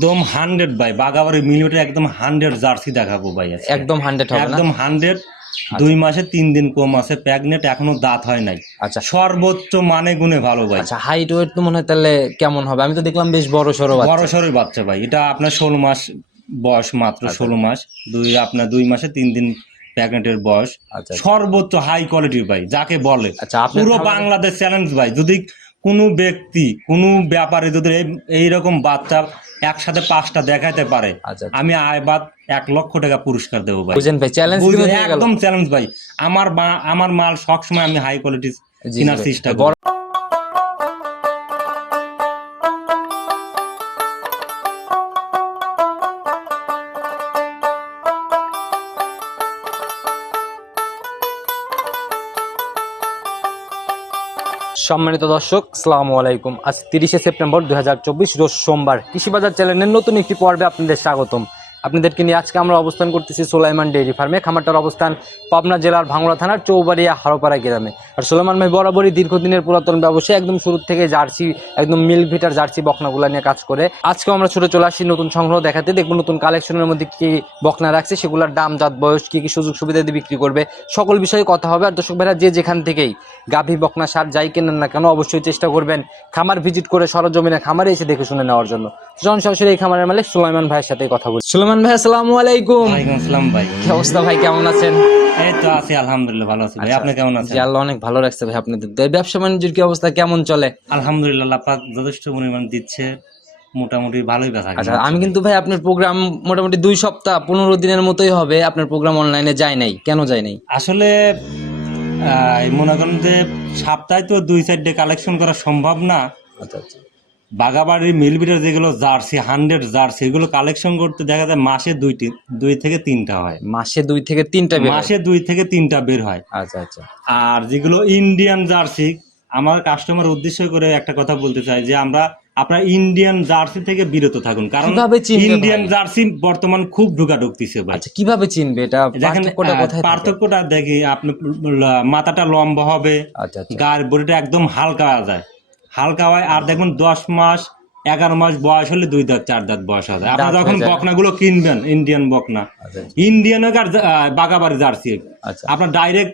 একদম হান্ড্রেড ভাই বাগাবাড়ি মিলিমিটার একদম হান্ড্রেড জার্সি দেখাবো ভাই একদম হান্ড্রেড একদম হান্ড্রেড দুই মাসে তিন দিন কম আছে প্যাগনেট এখনও দাঁত হয় নাই। আচ্ছা। সর্বোচ্চ মানে গুণে ভালো ভাই। আচ্ছা হাইট ওয়েট তো মনে হয় তাহলে কেমন হবে? আমি তো দেখলাম বেশ বড় সড়ো বড় সরের বাচ্চা ভাই এটা আপনার ষোলো মাস বয়স মাত্র আচ্ছা। ষোলো মাস। দুই আপনার দুই মাসে তিন দিন প্যাগনেটের বয়স। আচ্ছা সর্বোচ্চ হাই কোয়ালিটির ভাই যাকে বলে। আচ্ছা পুরো বাংলাদেশ চ্যালেঞ্জ ভাই যদি কোনো ব্যক্তি কোনো ব্যাপারে যদি এই- এইরকম বাচ্চা একসাথে পাঁচটা দেখাতে পারে আচ্ছা আমি আয়বাদ এক লক্ষ টাকা পুরস্কার দেবো ভাই। বুঝেন চ্যালেঞ্জ একদম চ্যালেঞ্জ ভাই। আমার আমার মাল সবসময় আমি হাই কোয়ালিটি চেষ্টা করি। সম্মানিত দর্শক সালামু আলাইকুম। আজ তিরিশে সেপ্টেম্বর দু হাজার চব্বিশ, রোজ সোমবার কৃষিবাজার চ্যানেলের নতুন একটি পর্বে আপনাদের স্বাগতম। আপনাদেরকে নিয়ে আজকে আমরা অবস্থান করতেছি সোলাইমান ডেইরি ফার্মে। খামারটার অবস্থান পাবনা জেলার ভাঙড়া থানার চৌবাড়িয়া হারোপাড়া গ্রামে। আর সোলাইমান ভাই, বরাবরই দীর্ঘদিনের পুরাতন ব্যবসায়ী, একদম শুরু থেকে জার্সি, একদম মিল্ক ভিটার জার্সি বকনাগুলা নিয়ে কাজ করে। আজকেও আমরা ছোট চলে আসি নতুন সংগ্রহ দেখাতে। দেখব নতুন কালেকশনের মধ্যে কি বকনা রাখছে, সেগুলোর দাম, জাত, বয়স, কি কি সুযোগ সুবিধা দিয়ে বিক্রি করবে, সকল বিষয়ে কথা হবে। আর দর্শক ভাইরা, যে যেখান থেকেই গাভী, বকনা, সার, যাই কেনেন না কেন, অবশ্যই চেষ্টা করবেন খামার ভিজিট করে সরজমিনে খামারে এসে দেখে শুনে নেওয়ার জন্য। জন সরাসরি এই খামারের মালিক সুলাইমান ভাইয়ের সাথে কথা বলি। সুলাইমান ভাই আসসালামু আলাইকুম। ওয়ালাইকুম আসসালাম ভাই। কি অবস্থা ভাই কেমন আছেন? এই তো আছি আলহামদুলিল্লাহ ভালো আছি। ভাই আচ্ছা। আপনি কেমন আছেন? জি আল্লাহ অনেক ভালো রাখছে ভাই আপনাদের ব্যবসা বাণিজ্যের কি অবস্থা কেমন চলে? আলহামদুলিল্লাহ আল্লাহ পাক যথেষ্ট পরিমাণ দিচ্ছে। মোটামুটি ভালোই বেচা আচ্ছা আমি কিন্তু ভাই আপনার প্রোগ্রাম মোটামুটি দুই সপ্তাহ পনেরো দিনের মতোই হবে। আপনার প্রোগ্রাম অনলাইনে যায় নাই কেন যায় নাই? আসলে মনে করেন যে সপ্তাহে তো দুই চারটে কালেকশন করা সম্ভব না। আচ্ছা আচ্ছা। বাগাবাড়ির মিলবিটার যেগুলো জার্সি হান্ড্রেড জার্সি এগুলো কালেকশন করতে দেখা যায় মাসে দুইটি দুই থেকে তিনটা হয়। মাসে দুই থেকে তিনটা মাসে দুই থেকে তিনটা বের হয়। আচ্ছা আচ্ছা। আর যেগুলো ইন্ডিয়ান জার্সি আমার কাস্টমার উদ্দেশ্য করে একটা কথা বলতে চাই যে আমরা আপনার ইন্ডিয়ান জার্সি থেকে বিরত থাকুন। কারণ ইন্ডিয়ান জার্সি বর্তমান খুব ঢুকা ঢুকতেছে আচ্ছা কীভাবে চিনবে? এটা পার্থক্যটা কোথায় পার্থক্যটা দেখি আপনি মাথাটা লম্বা হবে আচ্ছা আচ্ছা। গায়ের বডিটা একদম হালকা যায়। হালকা হয় আর দেখবেন দশ মাস এগারো মাস বয়স হলে দুই দাঁত চার দাঁত বয়স হবে আপনি যখন। বকনাগুলো কিনবেন ইন্ডিয়ান বকনা আচ্ছা। ইন্ডিয়ান হোক আর বাগাবাড়ি জার্সি আচ্ছা। আপনার ডাইরেক্ট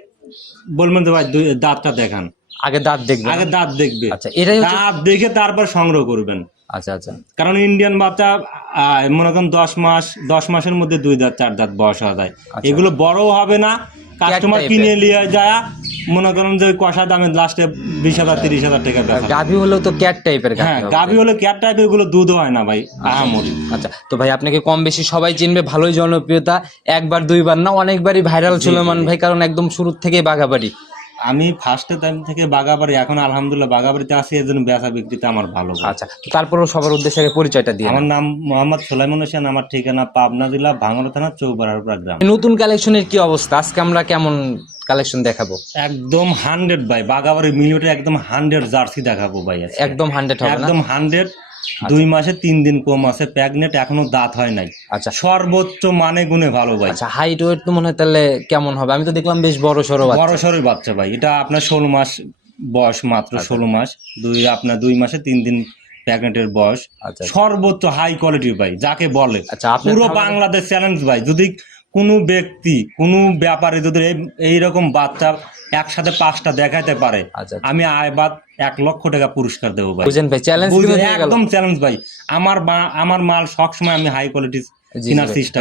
বলবেন তো ভাই দাঁতটা দেখান। আগে দাঁত দেখবে আগে দাঁত দেখবে। আচ্ছা এটাই দাঁত দেখে তারপর সংগ্রহ করবেন। আচ্ছা আচ্ছা। কারণ ইন্ডিয়ান বাচ্চা আহ, মনে করেন দশ মাস দশ মাসের মধ্যে দুই দাঁত চার দাঁত বয়স হয়ে যায়। আচ্ছা। এগুলো বড়ও হবে না কাস্টমার কিনে নিয়ে যায় মনে করেন যে কষা দামে লাস্টে বিশ হাজার তিরিশ হাজার টাকা গাভি হলো তো ক্যাট টাইপের হ্যাঁ গাভি হলো ক্যাট টাইপেরগুলো দুধ হয় না ভাই আহামরি। আচ্ছা তো ভাই আপনাকে কম বেশি সবাই চিনবে ভালোই জনপ্রিয়তা একবার দুইবার না অনেকবারই ভাইরাল ছিল মান ভাই কারণ একদম শুরু থেকে বাঘাবাড়ি। আমি ফার্স্টে টাইম থেকে বাগাবাড়ি এখন আলহামদুলিল্লাহ বাগাবাড়িতে আছি এর জন্য বেচা বিক্রিতে আমার ভালো। আচ্ছা তো তারপরেও সবার উদ্দেশ্যে আগে পরিচয়টা দিই আমার নাম মোহাম্মদ সোলাইমন হোসেন আমার ঠিকানা পাবনা জেলা ভাঙড়া থানা চৌবাড়ার গ্রাম। নতুন কালেকশনের কি অবস্থা? আজকে আমরা কেমন কালেকশন দেখাবো? একদম হান্ড্রেড ভাই বাগাবাড়ি মিলিমিটার একদম হান্ড্রেড জার্সি দেখাবো ভাই একদম হান্ড্রেড একদম হান্ড্রেড দুই মাসে তিন দিন কম আছে প্যাগনেট এখনও দাঁত হয় নাই। আচ্ছা। সর্বোচ্চ মানে গুণে ভালো ভাই। আচ্ছা হাইট ওয়েট তো মনে হয় তাহলে কেমন হবে? আমি তো দেখলাম বেশ বড় সড়ো বাচ্চা। বড় সরের বাচ্চা ভাই। এটা আপনার ষোলো মাস বয়স মাত্র আচ্ছা। ষোলো মাস। দুই আপনার দুই মাসে তিন দিন প্যাগনেটের বয়স। আচ্ছা সর্বোচ্চ হাই কোয়ালিটির ভাই যাকে বলে। আচ্ছা পুরো বাংলাদেশ চ্যালেঞ্জ ভাই। যদি কোনো ব্যক্তি কোনো ব্যাপারে যদি এই- এইরকম বাচ্চা একসাথে পাঁচটা দেখাতে পারে আচ্ছা আমি আয়বাদ এক লক্ষ টাকা পুরস্কার দেবো ভাই। বুঝেন চ্যালেঞ্জ একদম চ্যালেঞ্জ ভাই। আমার আমার মাল সবসময় আমি হাই কোয়ালিটি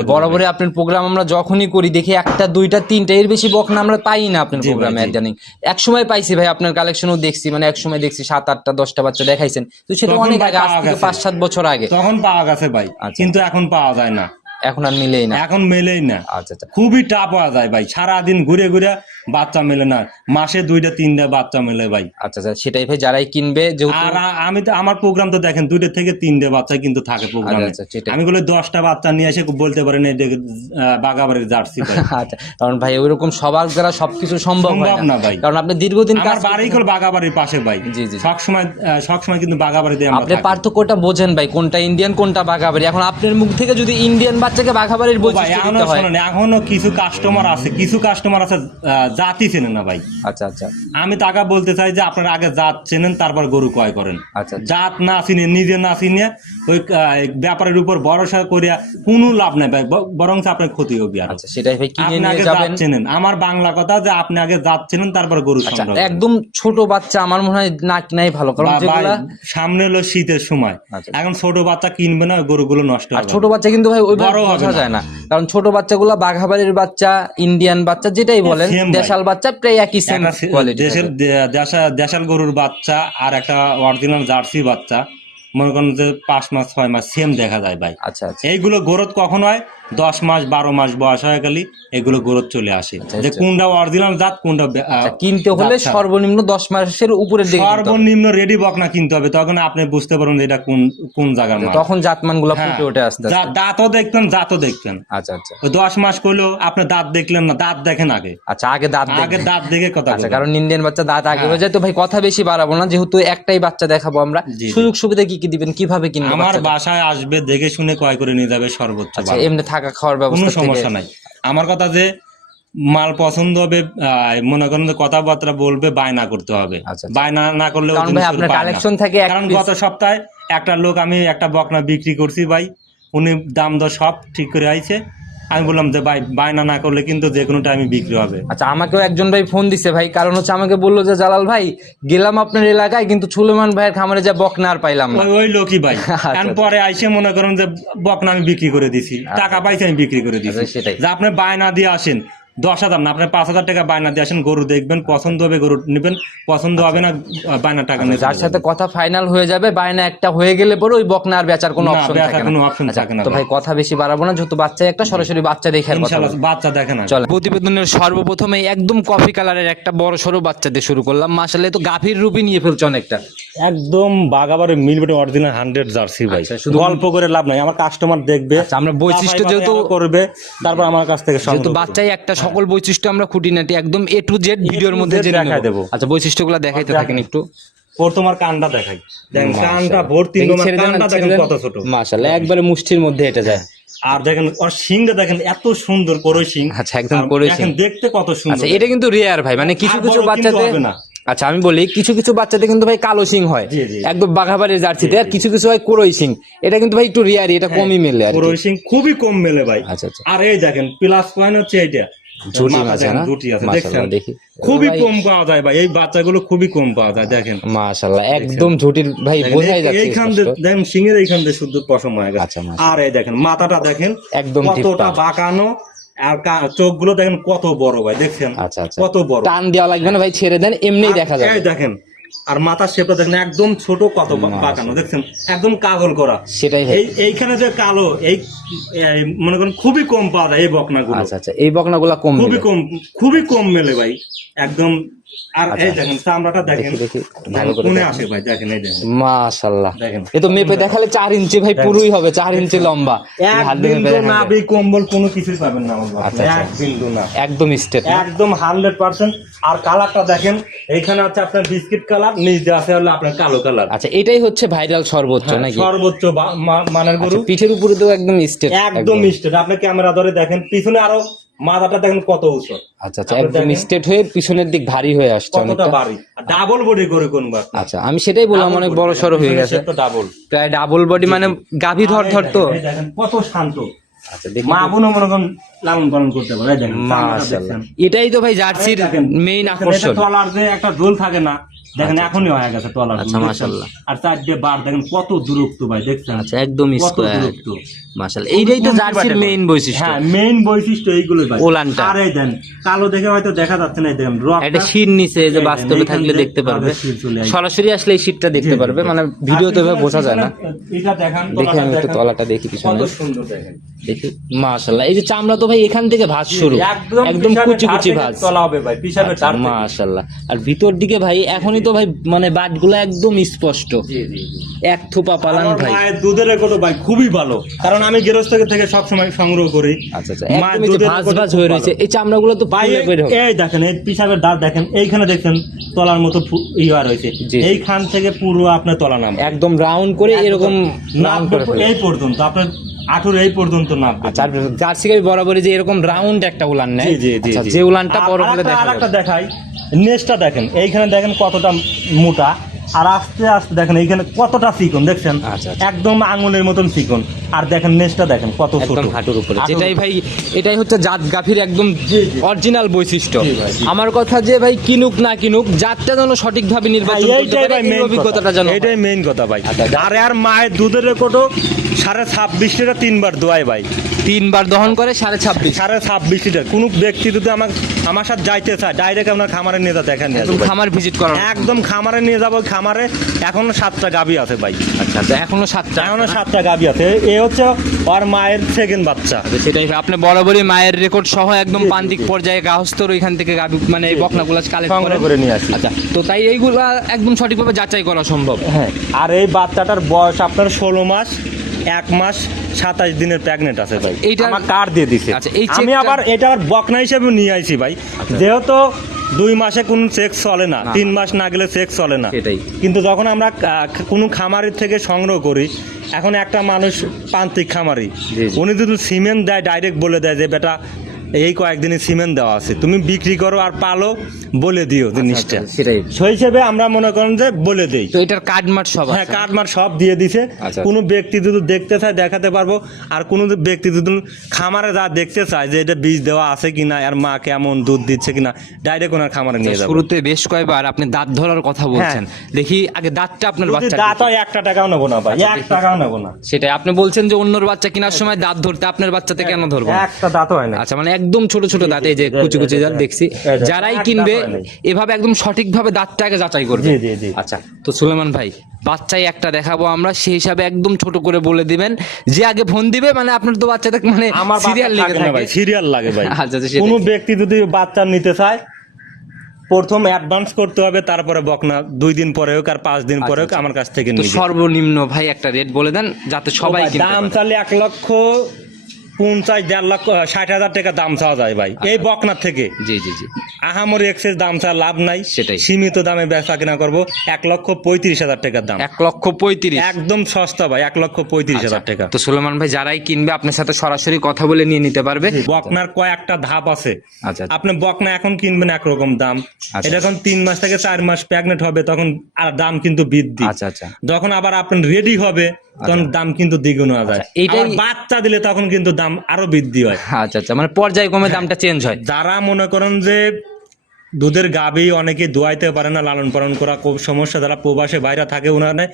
বরাবরই আপনার প্রোগ্রাম আমরা যখনই করি দেখি একটা দুইটা তিনটা এর বেশি বকনা আমরা পাই না আপনার প্রোগ্রামে। ইদানিং এক সময় পাইছি ভাই আপনার কালেকশনও দেখছি মানে এক সময় দেখছি সাত আটটা দশটা বাচ্চা দেখাইছেন। তো সেটা অনেক আগে আজ থেকে পাঁচ সাত বছর আগে। তখন পাওয়া গেছে ভাই আচ্ছা। কিন্তু এখন পাওয়া যায় না। এখন আর মিলেই না। এখন মেলেই না। আচ্ছা আচ্ছা। খুবই টাপ পাওয়া যায় ভাই। সারাদিন ঘুরে ঘুরে বাচ্চা মেলে না। মাসে দুইটা তিনটা বাচ্চা মেলে ভাই। আচ্ছা আচ্ছা। সেটাই ভাই যারাই কিনবে যেহেতু আর আ- আমি তো আমার প্রোগ্রাম তো দেখেন দুইটা থেকে তিনটে বাচ্চা কিন্তু থাকে প্রোগ্রামে আচ্ছা, সেটাই। আমি বলে দশটা বাচ্চা নিয়ে এসে বলতে পারেন এই দেখে বাগাবাড়ির জার্সি ভাই। আচ্ছা কারণ ভাই ওইরকম সবার দ্বারা সবকিছু সম্ভব হয় সম্ভব না। ভাই। কারণ আপনি দীর্ঘদিন আমার কাজ বাড়ি কল বাগাবাড়ির পাশে ভাই। জি, জি। সবসময় আহ, সবসময় কিন্তু বাগাবাড়িতে আমরা আপনি থাকি। পার্থক্যটা বোঝেন ভাই কোনটা ইন্ডিয়ান কোনটা বাঘাবাড়ি এখন আপনার মুখ থেকে যদি ইন্ডিয়ান বাচ্চাকে বাঘাবাড়ির বৈশিষ্ট্য এখনও দিতে হয়। এখনও কিছু কাস্টমার আছে কিছু কাস্টমার আছে জাতি চেনে না ভাই। আচ্ছা আচ্ছা। আমি টাকা বলতে চাই যে আপনারা আগে জাত চেনেন তারপর গরু ক্রয় করেন। আচ্ছা জাত না চিনে নিজে না চিনে ওই ব্যাপারের উপর ভরসা করিয়া কোনো লাভ নাই ভাই বরং আপনার ক্ষতি হবে আচ্ছা সেটাই ভাই কিনে আপনি নিয়ে আগে যাবেন। জাত চেনেন। আমার বাংলা কথা যে আপনি আগে জাত চেনেন তারপর গরু আচ্ছা সংগ্রহ। একদম ছোট বাচ্চা আমার মনে হয় না কিনাই ভালো কারণ যেগুলা সামনে হলো শীতের সময়। আচ্ছা। এখন ছোট বাচ্চা কিনবে না ওই গরুগুলো নষ্ট ছোট বাচ্চা কিন্তু ভাই ওইভাবে বোঝা যায় না। কারণ ছোট বাচ্চাগুলো বাঘাবাড়ির বাচ্চা ইন্ডিয়ান বাচ্চা যেটাই বলেন same দেশাল বাচ্চা প্রায় একই সেম কোয়ালিটি দেশের দেশাল গরুর বাচ্চা আর একটা অরিজিনাল জার্সি বাচ্চা। মনে করেন যে পাঁচ মাস ছয় মাস সেম দেখা যায় ভাই। আচ্ছা আচ্ছা। এইগুলো গরত কখন হয়? দশ মাস বারো মাস বয়স হয়ে গেলে এগুলো গ্রোথ চলে আসে। আচ্ছা, যে আচ্ছা। কোনটা অরিজিনাল জাত কোনটা আচ্ছা, কিনতে হলে সর্বনিম্ন দশ মাসের হবে। সর্বনিম্ন রেডি বকনা কিনতে হবে তখন আপনি বুঝতে পারবেন এটা কোন কোন জায়গার মাল। তখন জাতমানগুলা হ্যাঁ। ফুটে ওঠে আস্তে দাঁতও দেখবেন জাতও দেখবেন। আচ্ছা আচ্ছা। দশ মাস করলেও আপনি দাঁত দেখলেন না দাঁত দেখেন আগে। আচ্ছা আগে দাঁত আগে দাঁত দেখে কথা আচ্ছা কারণ ইন্ডিয়ান বাচ্চা দাঁত আগে হ্যাঁ। হয়ে যায় তো ভাই কথা বেশি বাড়াবো না যেহেতু একটাই বাচ্চা দেখাবো আমরা। সুযোগ সুবিধা কি কি দিবেন কীভাবে কিনবো আমার বাসায় আসবে দেখে শুনে ক্রয় করে নিয়ে যাবে সর্বোচ্চ এমনি থাকা খাওয়ার কোনো ব্যবস্থা সমস্যা নাই। আমার কথা যে মাল পছন্দ হবে মনে করেন কথাবার্তা বলবে বায়না করতে হবে। আচ্ছা, আচ্ছা। বায়না না করলে কারণ আপনার কালেকশন থাকে কারণ গত সপ্তাহে একটা লোক আমি একটা বকনা বিক্রি করছি ভাই উনি দাম দর সব ঠিক করে আইছে। আমি বললাম যে ভাই বায়না না করলে কিন্তু যে কোনো টাইমে বিক্রি হবে। আচ্ছা আমাকেও একজন ভাই ফোন দিছে ভাই কারণ হচ্ছে আমাকে বলল যে জালাল ভাই গেলাম আপনার এলাকায় কিন্তু সুলেমান ভাইয়ের খামারে যা বকনা আর পাইলাম না। ওই লোকই ভাই। আচ্ছা, কারণ আচ্ছা। পরে আইসে মনে করেন যে বকনা আমি বিক্রি করে দিছি। টাকা পাইছি আমি বিক্রি করে দিছি। আচ্ছা, সেটাই। যে আপনি বায়না দিয়ে আসেন দশ হাজার না আপনি পাঁচ হাজার টাকা বায়না দিয়ে আসেন গরু দেখবেন পছন্দ হবে গরু নেবেন পছন্দ হবে না বায়না টাকা নিয়ে যার সাথে কথা ফাইনাল হয়ে যাবে বায়না একটা হয়ে গেলে পরে ওই বকনা আর বেচার কোনো অপশন থাকে না। কোনো option আচ্ছা, থাকে না তো ভাই। কথা বেশি বাড়াবো না যেহেতু বাচ্চা একটা সরাসরি বাচ্চা দেখে কথা ইনশাআল্লাহ বাচ্চা দেখে না। চলে প্রতিবেদনের সর্বপ্রথমে একদম কফি কালারের একটা বড় সড়ো বাচ্চা দিয়ে শুরু করলাম। মাসালে তো গাভীর রূপই নিয়ে ফেলছে অনেকটা। একদম বাগাবারে মিলবেটে অরিজিনাল হান্ড্রেড জার্সি ভাই। আচ্ছা, শুধু- গল্প করে লাভ নাই। আমার কাস্টমার দেখবে আচ্ছা, আমরা বৈশিষ্ট্য যেহেতু করবে তারপর আমার কাছ থেকে যেহেতু বাচ্চাই একটা সকল বৈশিষ্ট্য আমরা খুঁটিনাটি একদম এ টু জেড ভিডিওর মধ্যে জেনে নেব। দেবো। আচ্ছা বৈশিষ্ট্যগুলো দেখাইতে থাকেন একটু ওর তোমার কানটা দেখাই দেখেন। কানটা ভর্তি তোমার কানটা দেখেন কত ছোট মাশাআল্লাহ একবারে মুষ্টির মধ্যে এটা যায় আর দেখেন ওর সিংটা দেখেন এত সুন্দর করই সিং আচ্ছা, একদম করই শিং। দেখেন দেখতে কত সুন্দর আচ্ছা এটা কিন্তু রেয়ার ভাই মানে কিছু কিছু না। আচ্ছা আমি বলি কিছু কিছু বাচ্চাতে কিন্তু ভাই কালো সিং হয়। একদম বাঘাবাড়ির জার্সিতে আর কিছু কিছু হয় কোরই সিং এটা কিন্তু ভাই একটু রেয়ার এটা কমই মেলে আর। করই সিং খুবই কম মেলে ভাই আচ্ছা আচ্ছা আর এই দেখেন প্লাস পয়েন্ট হচ্ছে এইটা জুটি মাছ না? জুটি আছে দেখছেন? খুবই কম পাওয়া যায় ভাই এই বাচ্চাগুলো খুবই কম পাওয়া যায় দেখেন। মাশাআল্লাহ একদম ঝুটির ভাই বোঝাই যাচ্ছে এইখান দিয়ে দেখেন সিংহের এইখান দিয়ে শুদ্ধ পশম হয়ে গেছে। আচ্ছা, আর এই দেখেন মাথাটা দেখেন একদম কতটা বাঁকানো আর চোখগুলো দেখেন কত বড় ভাই দেখছেন? আচ্ছা আচ্ছা। কত বড়। টান দেওয়া লাগবে না ভাই ছেড়ে দেন এমনি দেখা যাবে। দেখেন আর মাথার শেপটা দেখেন একদম ছোট কত পাকানো দেখছেন? একদম কাগল করা। সেটাই এই এইখানে যে কালো এই এই মনে করেন খুবই কম পাওয়া যায় এই বকনাগুলো। আচ্ছা আচ্ছা এই বকনাগুলো কম খুবই কম খুবই কম মেলে ভাই একদম আর আচ্ছা। এই দেখেন চামড়াটা দেখেন। দেখি, দেখি, ভালো করে কোনে আসে ভাই দেখেন এই দেখেন। মাশাআল্লাহ এ তো মেপে দেখালে চার ইঞ্চি ভাই পুরোই হবে চার ইঞ্চি লম্বা। এক হাত দিয়ে মেপে দেখালে। নাভি কম্বল কোনো কিছুই পাবেন না আমার। আচ্ছা, আচ্ছা। এক বিন্দু না। একদম স্টেট একদম হান্ড্রেড পার্সেন্ট। আর কালারটা দেখেন এইখানে আছে আপনার বিস্কিট কালার নিচে আছে হলো আপনার কালো কালার। আচ্ছা এটাই হচ্ছে ভাইরাল সর্বোচ্চ নাকি? সর্বোচ্চ মানের গরু। পিঠের উপরে তো একদম স্টেট একদম স্টেট আপনি ক্যামেরা ধরে দেখেন পিছনে আরও মাথাটা দেখেন কত উঁচু। আচ্ছা আচ্ছা একদম। স্টেট হয়ে পিছনের দিক ভারী হয়ে আসছে কতটা বাড়ি ডাবল বডি করে কোন বার আচ্ছা আমি সেটাই বললাম অনেক বড় সড়ো হয়ে গেছে। তো ডাবল প্রায় ডাবল বডি মানে গাভী ধর ধর তো। দেখেন কত শান্ত। আচ্ছা। এটাই তো ভাই জার্সির মেইন আকর্ষণ। তলার যে একটা ঝোল থাকে না দেখেন এখনই হয়ে গেছে তলার আচ্ছা, মাশাআল্লাহ। আর চার দিয়ে বার দেখেন কত দূরত্ব ভাই দেখছেন? আচ্ছা একদম স্কোয়ার মাশাআল্লাহ। এইটাই তো জার্সির মেইন বৈশিষ্ট্য। হ্যাঁ মেইন বৈশিষ্ট্য এইগুলো ভাই। ওলানটা। আর দেন কালো দেখে হয়তো দেখা যাচ্ছে না দেখেন শীত নিচে যে বাস্তবে থাকলে দেখতে পারবে। সরাসরি আসলে এই শীতটা দেখতে পারবে। মানে ভিডিওতে এভাবে বোঝা যায় না। এটা দেখান দেখি আমি তলাটা একটু তলাটা দেখি কত সুন্দর দেখেন। দেখি মাশাআল্লাহ। এই যে চামড়া তো ভাই এখান থেকে ভাঁজ শুরু। একদম কুচি কুচি ভাঁজ। তলা হবে ভাই পিছাবে আচ্ছা। মাশাআল্লাহ। আর ভিতর দিকে ভাই এখনই তো ভাই মানে বাটগুলো একদম স্পষ্ট। জি জি জি। এক থোপা পালান ভাই। দুধের রেকর্ড ভাই খুবই ভালো। কারণ আমি গেরস্ত থেকে সব সময় সংগ্রহ করি। আচ্ছা আচ্ছা এই যে ভাঁজ ভাঁজ হয়ে রয়েছে। এই চামড়াগুলো তো বের এই দেখেন এই পিসাবের দাঁত দেখেন এইখানে দেখছেন তলার মতো ইয়া রয়েছে। এইখান থেকে পুরো আপনার তলা নাম একদম রাউন্ড করে এরকম রাউন্ড করে এই পর্যন্ত আপনার আঠুর এই পর্যন্ত নামবে। আচ্ছা জার্সি গাবি বরাবরই যে এরকম রাউন্ড একটা উলান নেয়। যে উলানটা বড় হলে দেখা আরেকটা দেখাই নেসটা দেখেন এইখানে দেখেন কতটা মোটা। আর আস্তে আস্তে দেখেন এইখানে কতটা চিকন দেখছেন? আচ্ছা, আচ্ছা। একদম আঙুলের মতন চিকন। আর দেখেন নেসটা দেখেন কত ছোট। হাঁটুর উপরে। যেটাই ভাই এটাই হচ্ছে জাত গাফির একদম। অরিজিনাল বৈশিষ্ট্য। আমার কথা যে ভাই কিনুক না কিনুক জাতটা যেন সঠিকভাবে নির্বাচন করতে পারে এই অভিজ্ঞতাটা যেন এটাই মেইন কথা ভাই। আচ্ছা। আর আর মায়ের দুধের রেকর্ডও সাড়ে ছাব্বিশ লিটার তিনবার দোয়াই ভাই। তিনবার দহন করে সাড়ে ছাব্বিশ। সাড়ে ছাব্বিশ লিটার। কোনো ব্যক্তি যদি আমার আমার সাথে যাইতে চায় ডাইরেক্ট আপনার খামারে নিয়ে যা দেখেন। নিয়ে একদম খামার ভিজিট করার একদম খামারে নিয়ে যাব খামারে এখনও সাতটা গাবি আছে ভাই। আচ্ছা আচ্ছা এখনও সাতটা। এখনও সাতটা গাবি আছে। এ হচ্ছে ওর মায়ের সেকেন্ড বাচ্চা। আচ্ছা, সেটাই। আপনি বরাবরই মায়ের রেকর্ড সহ একদম প্রান্তিক পর্যায়ে গাহস্তর ওইখান থেকে গাবি মানে এই বকনাগুলা কালেক্ট করে। করে নিয়ে আসি। আচ্ছা তো তাই এইগুলা একদম সঠিকভাবে যাচাই করা সম্ভব? হ্যাঁ আর এই বাচ্চাটার বয়স আপনার ষোলো মাস। এক মাস সাতাশ দিনের প্রেগনেন্ট আছে ভাই এটা আমার কার্ড দিয়ে দিছে আচ্ছা, এই আমি আবার এটা আবার বকনা হিসেবে নিয়ে আইছি ভাই যেহেতু দুই মাসে কোন সেক্স চলে না। তিন মাস না গেলে সেক্স চলে না সেটাই। কিন্তু যখন আমরা কোনো খামারের থেকে সংগ্রহ করি এখন একটা মানুষ প্রান্তিক খামারি। উনি যদি সিমেন্ট দেয় ডাইরেক্ট বলে দেয় যে বেটা এই কয়েকদিনে সিমেন্ট দেওয়া আছে। তুমি বিক্রি করো আর পালো বলে দিও জিনিসটা। আচ্ছা, সেটাই। সেই হিসেবে আমরা মনে করেন যে বলে দেই। তো এটার কার্ড সব হ্যাঁ আছে। সব দিয়ে দিছে। আচ্ছা। কোনো ব্যক্তি যদি দেখতে চায় দেখাতে পারব। আর কোনো ব্যক্তি যদি খামারে যা দেখতে চায় যে এটা বীজ দেওয়া আছে কিনা আর মা কেমন দুধ দিচ্ছে কিনা ডাইরেক্ট ওনার খামারে নিয়ে যাব। শুরুতে বেশ কয়েকবার আপনি দাঁত ধরার কথা বলছেন। দেখি আগে দাঁতটা আপনার বাচ্চা দাঁত হয় একটা টাকাও নেব না ভাই আচ্ছা, এক টাকাও নেব না। সেটাই আপনি বলছেন যে অন্যর বাচ্চা কেনার সময় দাঁত ধরতে আপনার বাচ্চাতে কেন ধরবো? একটা দাঁত হয় না। আচ্ছা মানে একদম ছোট ছোট দাঁত এই যে কুচি কুচি দাঁত দেখছি। যারাই কিনবে এভাবে একদম সঠিকভাবে দাঁতটাকে যাচাই করবে। আচ্ছা তো সুলেমান ভাই বাচ্চাই একটা দেখাবো আমরা সেই হিসাবে একদম ছোট করে বলে দিবেন। যে আগে ফোন দিবে মানে আপনার তো বাচ্চাটা মানে সিরিয়াল লেগে না ভাই সিরিয়াল লাগে ভাই। আচ্ছা, আচ্ছা, কোনো ব্যক্তি যদি বাচ্চা নিতে চায় প্রথম অ্যাডভান্স করতে হবে তারপরে বকনা দুই দিন পরে হোক আর পাঁচ দিন পরে হোক আচ্ছা, আমার কাছ থেকে সর্বনিম্ন ভাই একটা রেট বলে দেন যাতে সবাই দাম। চালে এক লক্ষ পঞ্চাশ দেড় লক্ষ ষাট হাজার টাকা দাম চাওয়া যায় ভাই। এই বকনার থেকে। জি জি জি। আহামরি এক্সেস দাম চা লাভ নাই। সেটাই। সীমিত দামে বেচা কিনা করব। এক লক্ষ পঁয়ত্রিশ হাজার টাকার দাম। এক লক্ষ পঁয়ত্রিশ। একদম সস্তা ভাই এক লক্ষ পঁয়ত্রিশ হাজার টাকা। তো সুলেমান ভাই যারাই কিনবে আপনার সাথে সরাসরি কথা বলে নিয়ে নিতে পারবে। বকনার কয়েকটা ধাপ আছে। আচ্ছা আপনি বকনা এখন কিনবেন একরকম দাম। আচ্ছা। এটা যখন তিন মাস থেকে চার মাস প্রেগনেন্ট হবে তখন আর দাম কিন্তু বৃদ্ধি। আচ্ছা আচ্ছা। যখন আবার আপনার রেডি হবে তখন দাম কিন্তু দ্বিগুণ হয়ে যায়। আচ্ছা, এইটাই- বাচ্চা দিলে তখন কিন্তু দাম আরও বৃদ্ধি হয়। আচ্ছা আচ্ছা মানে পর্যায়ক্রমে দামটা চেঞ্জ হয়। যারা মনে করেন যে দুধের গাবি অনেকে দোয়াইতে পারে না লালন পালন করা খুব সমস্যা যারা প্রবাসে বাইরে থাকে ওনারা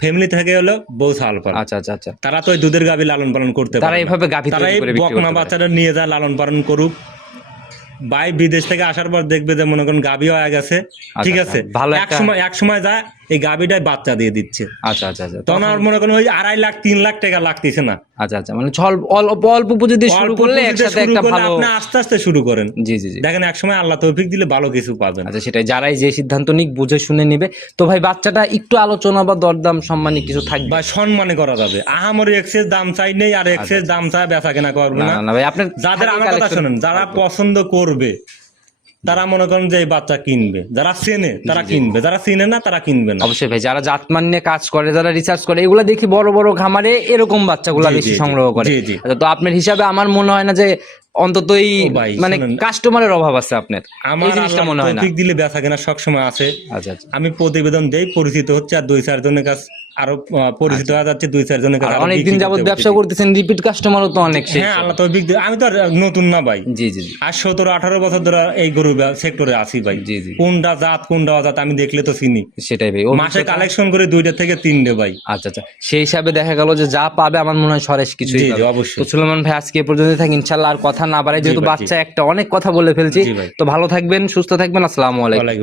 ফ্যামিলি থেকে হলো বউ ছাল পারে আচ্ছা আচ্ছা আচ্ছা। তারা তো ওই দুধের গাবি লালন পালন করতে তারা। এইভাবে গাভী তারা এই বকনা বাচ্চাটা নিয়ে যায় লালন পালন করুক। ভাই বিদেশ থেকে আসার পর দেখবে যে মনে করেন গাবি হয়ে গেছে। ঠিক আচ্ছা, আছে? ভালো এক সময় এক সময় যায় এই গাবিটাই বাচ্চা দিয়ে দিচ্ছে। আচ্ছা আচ্ছা আচ্ছা। তখন আর মনে করেন ওই আড়াই লাখ তিন লাখ টাকা লাগতেছে না। আচ্ছা আচ্ছা মানে অল্প অল্প পুঁজি দিয়ে শুরু করলে একসাথে একটা ভালো আপনি আস্তে আস্তে শুরু করেন। জি জি জি। দেখেন এক সময় আল্লাহ তৌফিক দিলে ভালো কিছু পাবেন। আচ্ছা সেটাই। যারাই যে সিদ্ধান্ত নিক বুঝে শুনে নিবে। তো ভাই বাচ্চাটা একটু আলোচনা বা দরদাম সম্মানী কিছু থাকবে? বা সম্মানে করা যাবে। আহামরি এক্সেস দাম চাই নেই আর এক্সেস দাম চাই বেচা কেনা করবে আচ্ছা, না। না ভাই আপনার যাদের আমার কথা শোনেন যারা পছন্দ করবে তারা মনে করেন যে এই বাচ্চা কিনবে। যারা চেনে তারা কিনবে। যারা চিনে না তারা কিনবে না। অবশ্যই ভাই যারা জাতমান নিয়ে কাজ করে যারা রিসার্চ করে এগুলো দেখি বড় বড় খামারে এরকম বাচ্চাগুলো বেশি। সংগ্রহ করে। আচ্ছা, তো আপনার হিসাবে আমার মনে হয় না যে অন্ততই ও ভাই, মানে কাস্টমারের অভাব আছে আপনার। আমার জিনিসটা মনে হয় না। দিলে বেচা কেনা সবসময় আছে। আচ্ছা আচ্ছা। আমি প্রতিবেদন দেই পরিচিত হচ্ছে আর দুই চারজনের কাছে আরও পরিচিত হয়ে যাচ্ছে দুই চারজনের কাছে অনেকদিন যাবত ব্যবসা করতেছেন রিপিট কাস্টমারও তো অনেক হ্যাঁ আল্লাহ দিলে- আমি তো নতুন না ভাই। জি জি আর সতেরো আঠারো বছর ধরে এই গরু সেক্টরে আছি ভাই। জি, জি। কোনটা জাত কোনটা অজাত আমি দেখলে তো চিনি। সেটাই ভাই। মাসে কালেকশন করে দুইটা থেকে তিনটে ভাই। আচ্ছা আচ্ছা। সেই হিসাবে দেখা গেল যে যা পাবে আমার মনে হয় সরেশ কিছুই পাবে। অবশ্যই। তো সুলেমান ভাই আজকে পর্যন্ত থাকি। ইনশাল্লাহ আর কথা না বাড়াই যেহেতু বাচ্চা একটা অনেক কথা বলে ফেলছি। তো ভালো থাকবেন সুস্থ থাকবেন আসসালামু আলাইকুম। ওয়ালাইকুম